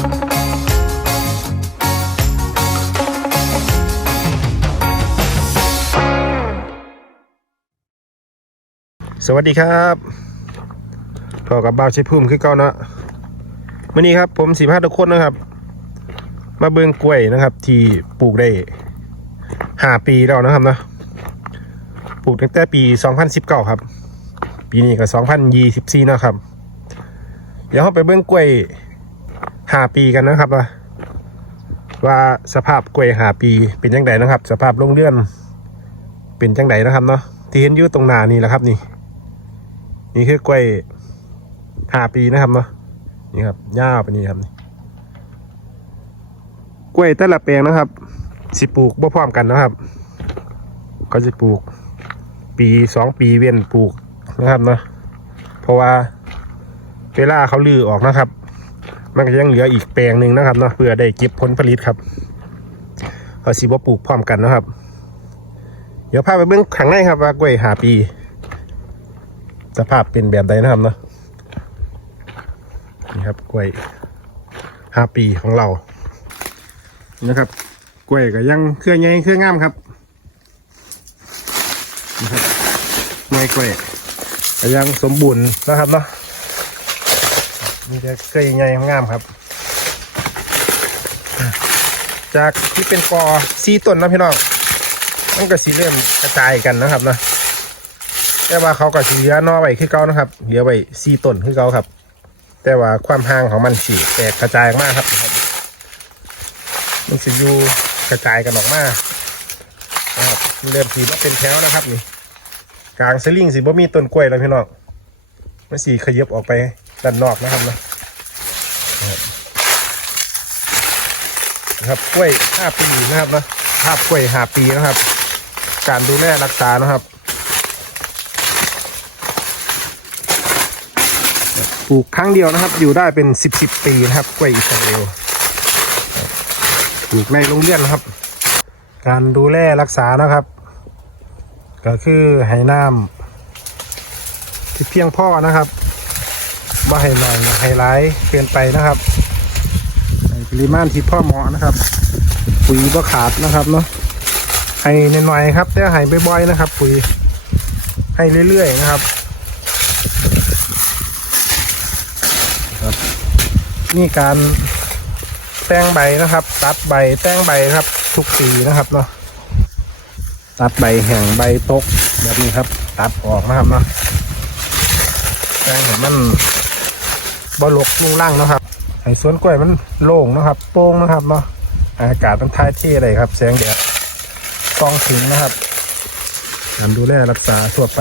สวัสดีครับพอกับบ่าวชิพุ่มคือเก่าเนาะวันนี้ครับผมสีพาทุกคนนะครับ มาเบิ่งกล้วยนะครับ ที่ปลูกได้ห้าปีแล้วนะครับนะปลูกตั้งแต่ปี 2019 ครับ ปีนี้ก็2024นะครับ เดี๋ยวเราไปเบิ่งกล้วย หาปีกันนะครับว่าว่าสภาพกล้วยหาปีเป็นยังไงนะครับ สภาพโรงเรื่อน เป็นจังไดนะครับเนาะที่เห็นอยู่ตรงหน้านี่แหละครับนี่ นี่คือกล้วยหาปีนะครับเนาะนี่ครับย่าไปนี่ครับนี่กล้วยแต่ละแปลงนะครับ สิปลูกบ่พร้อมกันนะครับ ก็จะปลูก ปีสองปีเว้นปลูกนะครับเนาะเพราะว่าเวลาเขาลือออกนะครับ มันก็ยังเหลืออีกแปลงหนึ่งนะครับเนาะเพื่อได้เก็บผลผลิตครับเขาสิบ่ปลูกพร้อมกันนะครับ เดี๋ยวพาไปเบื้องข้างในครับว่ากล้วยหาปีสภาพเป็นแบบใดนะครับเนาะนี่ครับกล้วยห้าปีของเรานะครับกล้วยก็ยังเครือใหญ่เครื่องงามครับนะครับไม้กล้วยก็ยังสมบูรณ์นะครับเนาะ มีแต่เครือใหญ่งามครับ จากที่เป็นกอซีต้นนะพี่น้องมันก็สีเริ่มกระจายกันนะครับนะแต่ว่าเขาก็สิเหลือนอไว้คือเก่านะครับเหลือไว้สี่ต้นคือเก่าครับ แต่ว่าความห่างของมันสีแตกกระจายมากครับมันสิอยู่กระจายกันออกมานะครับเริ่มสีมาเป็นแถวนะครับนี่กลางสลิงสีบ่มีต้นกล้วยแล้วพี่น้องมันสีขยับออกไป ด้านนอกนะครับนะครับกล้วยห้าปีนะครับนะภาพกล้วยห้าปีนะครับ การดูแลรักษานะครับปลูกครั้งเดียวนะครับ อยู่ได้เป็นสิบสิบปีนะครับกล้วยอิสราเอลปลูกในโรงเรียนนะครับ การดูแลรักษานะครับ ก็คือให้น้ำที่เพียงพอนะครับ ไม่ให้หน่อยให้ร้ายเกินไปนะครับปริมาณที่พ่อเหมาะนะครับปุ๋ยก็ขาดนะครับเนาะให้หน่อยๆครับ แต่ให้บ่อยๆนะครับ ปุ๋ยให้เรื่อยๆนะครับครับนี่การแต่งใบนะครับ ตัดใบแต่งใบครับ ทุกปีนะครับเนาะตัดใบแห่งใบตกแบบนี้ครับ ตัดออกนะครับเนาะแต่งให้มัน บลกลุ่งล่างนะครับให้สวนกล้วยมันโล่งนะครับ โป่งนะครับเนาะอากาศมันท้ายที่เลยครับแสงแดดส่องถึงนะครับการดูแลรักษาทั่วไป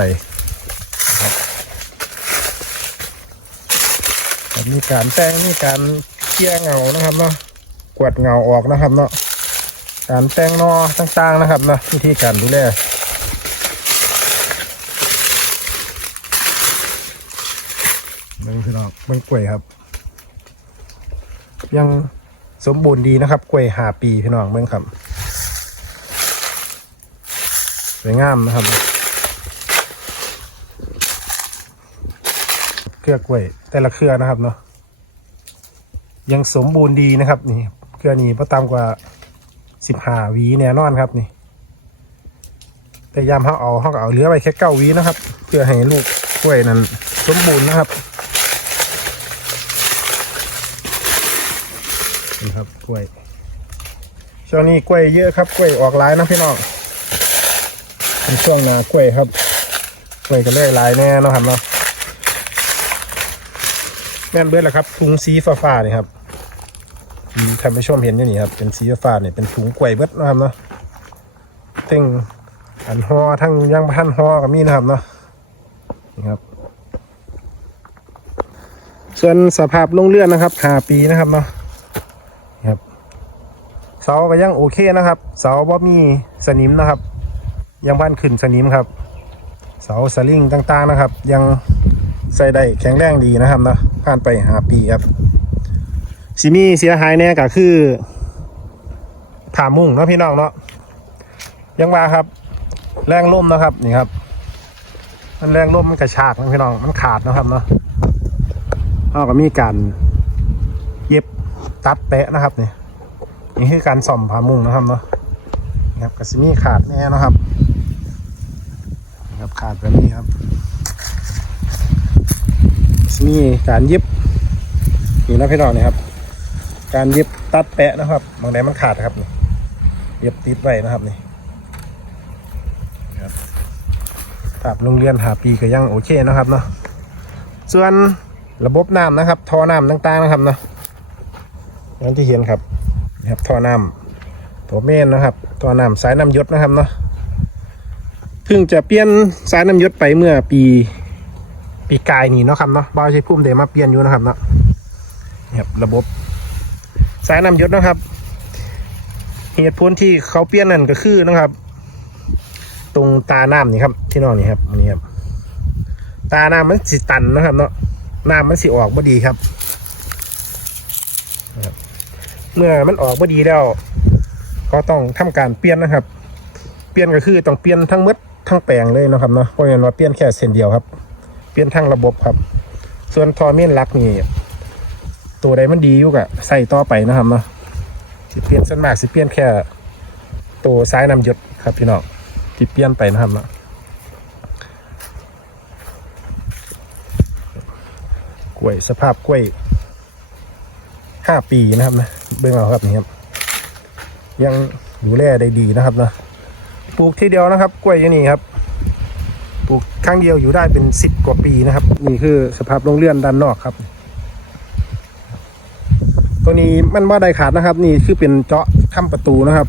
มีการแต่งมีการเคี่ยเงานะครับเนาะกวดเงาออกนะครับเนาะการแต่งนอต่างๆนะครับเนาะวิธีการดูแล บิ่งพี่น้องเบิ่งกล้วยครับ ยังสมบูรณ์ดีนะครับกล้วยหาปีพี่น้องเบิ่งครับสวยงามนะครับ เครือกล้วย แต่ละเครือนะครับเนาะยังสมบูรณ์ดีนะครับ นี่เครือนี้พอตามกว่าสิบห้าวีแน่นอนครับนี่พยายามเขาเอาเขาก็เอาเหลือไว้แค่เก้าวีนะครับ เพื่อให้ลูกกล้วยนั้นสมบูรณ์นะครับ นี่ครับกล้วยช่วงนี้กล้วยเยอะครับกล้วยออกหลายนะพี่น้องเป็นช่วงนากล้วยครับกล้วยก็เลยหลายแน่นะครับเนาะแม่นเบิดแหละครับถุงสีฟ้าๆนี่ครับท่านผู้ชมเห็นอย่างนี้ครับเป็นสีฟ้าเนี่ยเป็นถุงกล้วยเบิดนะครับเนาะทั้งอันห่อทั้งย่างพันห่อก็มีนะครับเนาะนี่ครับ ส่วนสภาพโรงเรื่อนนะครับหาปีนะครับเนาะ เสาก็ยังโอเคนะครับ เสาบ่มีสนิมนะครับ ยังพันขึ้นสนิมครับ เสาสลิงต่างๆนะครับ ยังใส่ได้แข็งแรงดีนะครับเนาะผ่านไปหาปีครับสิมีเสียหายแน่ก็คือผ่ามุ่งเนาะพี่น้องเนาะยังว่าครับ แรงล่มนะครับนี่ครับ มันแรงล่มมันกระชากนะพี่น้องมันขาดนะครับเนาะเราก็มีการเย็บตัดแปะนะครับเนี่ย นี่คือการซ่อมผามุงนะครับเนาะนี่ครับกระสิมีขาดแน่นะครับครับขาดแบบนี้ครับกษิมีการเย็บนี่นะพี่น้องนี่ครับ การเย็บตัดแปะนะครับบางไหนมันขาดครับนี่เย็บติดไว้นะครับนี่ครับถาบโรงเรียนหาปีก็ยังโอเคนะครับเนาะส่วนระบบน้ำนะครับท่อน้ำต่างๆนะครับเนาะอย่างที่เห็นครับ ครับท่อน้ำตัวเมนนะครับท่อน้ำสายน้ำยศนะครับเนาะเพิ่งจะเปลี่ยนสายน้ำยศไปเมื่อปีปีกายนี่เนาะครับเนาะบ้าวใช้พุ่มเดมาเปลี่ยนอยู่นะครับเนาะครับระบบสายน้ำยศนะครับเหตุผลที่เขาเปลี่ยนนั่นก็คือนะครับ ตรงตาน้ำนี่ครับที่นอนนี่ครับอันนี้ครับตาน้ำมันสิตันนะครับเนาะน้ำมันสิออกบ่ดีครับ เมื่อมันออกบ่ดีแล้ว ก็ต้องทำการเปลี่ยนนะครับ เปลี่ยนก็คือต้องเปลี่ยนทั้งมดทั้งแปลงเลยนะครับเนาะเพราะงั้นว่าเปลี่ยนแค่เส้นเดียวครับ เปลี่ยนทั้งระบบครับ ส่วนทอเมนลักนี่ตัวใดมันดีอยู่กะใส่ต่อไปนะครับเนาะสิเปลี่ยนส่วนมากสิเปลี่ยนแค่ตัวซ้ายนำหยดครับพี่น้องที่เปลี่ยนไปนะครับเนาะกล้วยสภาพกล้วยห้าปีนะครับนะ เบื้องเอาครับนี่ครับ ยังดูแลได้ดีนะครับนะปลูกทีเดียวนะครับ กล้วยยนี่ครับปลูกครั้งเดียวอยู่ได้เป็นสิบกว่าปีนะครับ นี่คือสภาพโรงเรือนด้านนอกครับ ตัวนี้มันว่าได้ขาดนะครับ นี่คือเป็นเจาะทำประตูนะครับ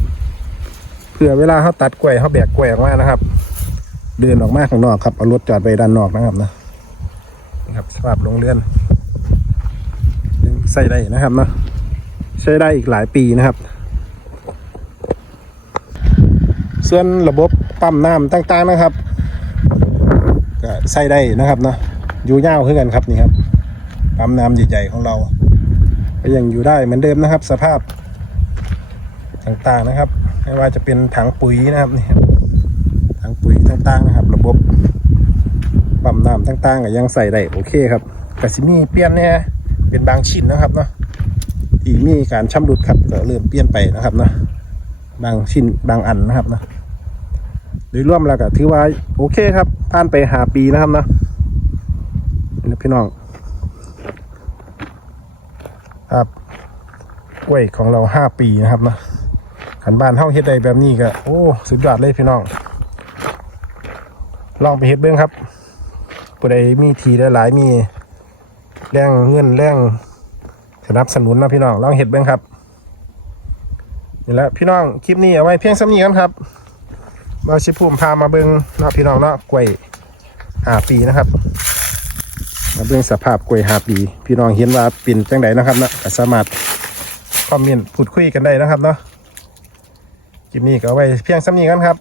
เผื่อเวลาเขาตัดกล้วยเขาแบกกล้วยออกมานะครับ เดินออกมาข้างนอกครับเอารถจอดไปด้านนอกนะครับนะนี่ครับสภาพโรงเรือนยังใส่ได้นะครับนะ ใช้ได้อีกหลายปีนะครับ ส่วนระบบปั๊มน้ำต่างๆนะครับก็ใส่ได้นะครับเนาะอยู่ยาวขึ้นกันครับนี่ครับปั๊มน้ำใหญ่ๆของเรา ก็ยังอยู่ได้เหมือนเดิมนะครับ สภาพต่างๆนะครับ ไม่ว่าจะเป็นถังปุ๋ยนะครับนี่ครับถังปุ๋ยต่างๆนะครับ ระบบปั๊มน้ำต่างๆก็ยังใส่ได้โอเคครับกสิมีเปลี่ยนเนี่ยเป็นบางชิ้นนะครับเนาะ ที่มีการชำรุดครับก็เริ่มเปลี่ยนไปนะครับนะบางชิ้นบางอันนะครับนะโดยรวมแล้วก็ถือว่าโอเคครับผ่านไปหาปีนะครับนะนี่พี่น้อง ครับกล้วยของเราห้าปีนะครับนะขันบ้านเฮาเฮ็ดได้แบบนี้ก็โอ้สุดยอดเลยพี่น้อง ลองไปเฮ็ดเบิ้องครับผู้ใดมีทีได้หลายมีแรงเงินแรง สนับสนุนนะพี่น้องลองเฮ็ดเบิ้งครับนี่แหละพี่น้องคลิปนี้เอาไว้เพียงสำนี้กันครับมาชิภูมพามาเบิ้งเนาะพี่น้องเนาะกล้วยหาปีนะครับมาเบื้งสภาพกล้วยหาปี พี่น้องเห็นว่าเป็นจังไดนะครับเนาะสามารถคอมเมนต์พูดคุยกันได้นะครับเนาะคลิปนี้ก็เอาไว้เพียงสำนี้กันครับ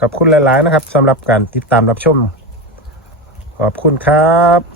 ขอบคุณหลาย ๆ นะครับสำหรับการติดตามรับชม ขอบคุณครับ